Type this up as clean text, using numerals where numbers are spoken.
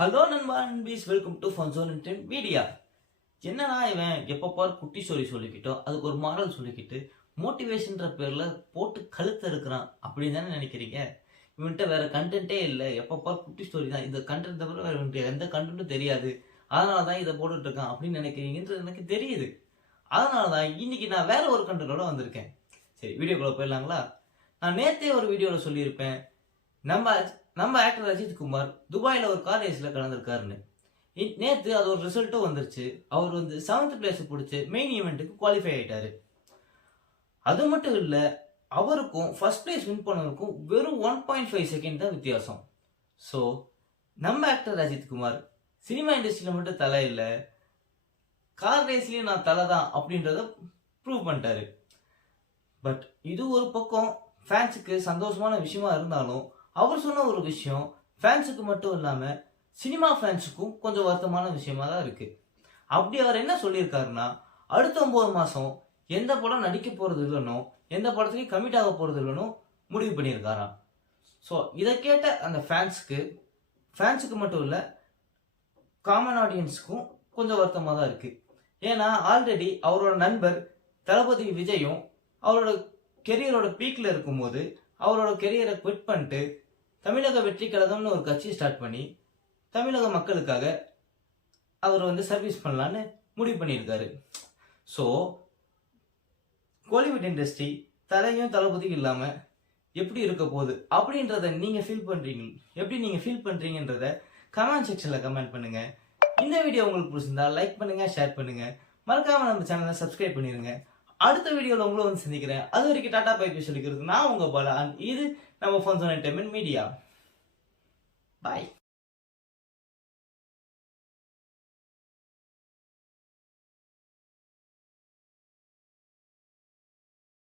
Hello நண்பா அன்பீஸ், welcome to ஃபன்சோன் intend media. என்னன்னா இவன் எப்போ பார் குட்டி ஸ்டோரி சொல்லிக்கிட்டோ அதுக்கு ஒரு மாரல் சொல்லிக்கிட்டு மோட்டிவேஷன்ற பேரில் போட்டு கழுத்து இருக்கிறான் அப்படின்னு தானே நினைக்கிறீங்க? இவன்கிட்ட வேற கண்டென்ட்டே இல்லை, எப்போ பார் குட்டி ஸ்டோரி தான், இந்த கண்டென்ட் தவிர வேற இவன்ட்டு எந்த கண்டென்ட்டும் தெரியாது, அதனால தான் இதை போட்டுட்டு இருக்கான் அப்படின்னு நினைக்கிறீங்கன்றது எனக்கு தெரியுது. அதனால தான் இன்னைக்கு நான் வேற ஒரு கண்டென்ட்டோட வந்திருக்கேன். சரி, வீடியோக்குள்ள போயிடலாங்களா? நான் நேற்றே ஒரு வீடியோவில் சொல்லியிருப்பேன், நம்ம ஆக்டர் அஜித் குமார் துபாயில் ஒரு கார் ரேஸில் கலந்துருக்காருன்னு. நேற்று அது ஒரு ரிசல்ட்டும் வந்துருச்சு. அவர் 7th பிளேஸ் பிடிச்சி மெயின் ஈவெண்ட்டுக்கு குவாலிஃபை ஆகிட்டாரு. அது மட்டும் இல்லை, அவருக்கும் ஃபர்ஸ்ட் பிளேஸ் வின் பண்ணவருக்கும் வெறும் 1.5 செகண்ட் தான் வித்தியாசம். ஸோ நம்ம ஆக்டர் அஜித் குமார் சினிமா இண்டஸ்ட்ரியில் மட்டும் தலை இல்லை, கார் ரேஸ்லேயும் நான் தலை தான் அப்படின்றத ப்ரூவ் பண்ணிட்டாரு. பட் இது ஒரு பக்கம் ஃபேன்ஸுக்கு சந்தோஷமான விஷயமா இருந்தாலும், அவர் சொன்ன ஒரு விஷயம் ஃபேன்ஸுக்கு மட்டும் இல்லாமல் சினிமா ஃபேன்ஸுக்கும் கொஞ்சம் வருத்தமான விஷயமா தான் இருக்கு. அப்படி அவர் என்ன சொல்லியிருக்காருன்னா, அடுத்த 9 மாதம் எந்த படம் நடிக்க போகிறது இல்லைனோ, எந்த படத்துலையும் கமிட் ஆக போகிறது இல்லைனோ முடிவு பண்ணியிருக்காராம். ஸோ இதை கேட்ட அந்த ஃபேன்ஸுக்கு மட்டும் இல்லை, காமன் ஆடியன்ஸுக்கும் கொஞ்சம் வருத்தமாக தான் இருக்குது. ஏன்னா ஆல்ரெடி அவரோட நண்பர் தளபதி விஜயும் அவரோட கெரியரோட பீக்கில் இருக்கும்போது அவரோட கெரியரை குவிட் பண்ணிட்டு தமிழக வெற்றி கழகம்னு ஒரு கட்சி ஸ்டார்ட் பண்ணி தமிழக மக்களுக்காக அவர் சர்வீஸ் பண்ணலான்னு முடிவு பண்ணியிருக்காரு. ஸோ கோலிவுட் இண்டஸ்ட்ரி தலையும் தளபதியும் இல்லாமல் எப்படி இருக்க போகுது அப்படின்றத நீங்கள் ஃபீல் பண்ணுறீங்கன்றத கமெண்ட் செக்ஷனில் கமெண்ட் பண்ணுங்கள். இந்த வீடியோ உங்களுக்கு பிடிச்சிருந்தா லைக் பண்ணுங்கள், ஷேர் பண்ணுங்கள், மறக்காமல் நம்ம சேனலை சப்ஸ்கிரைப் பண்ணிடுங்க. அடுத்த வீடியோவில் உங்களை சந்திக்கிறேன். அது வரைக்கும் டாடா பை பை சொல்லிக்கிறது நான் உங்கள் பாலா. இது நம்ம ஃபன்சோன் என்டர்டைன்மெண்ட் மீடியா. பாய்.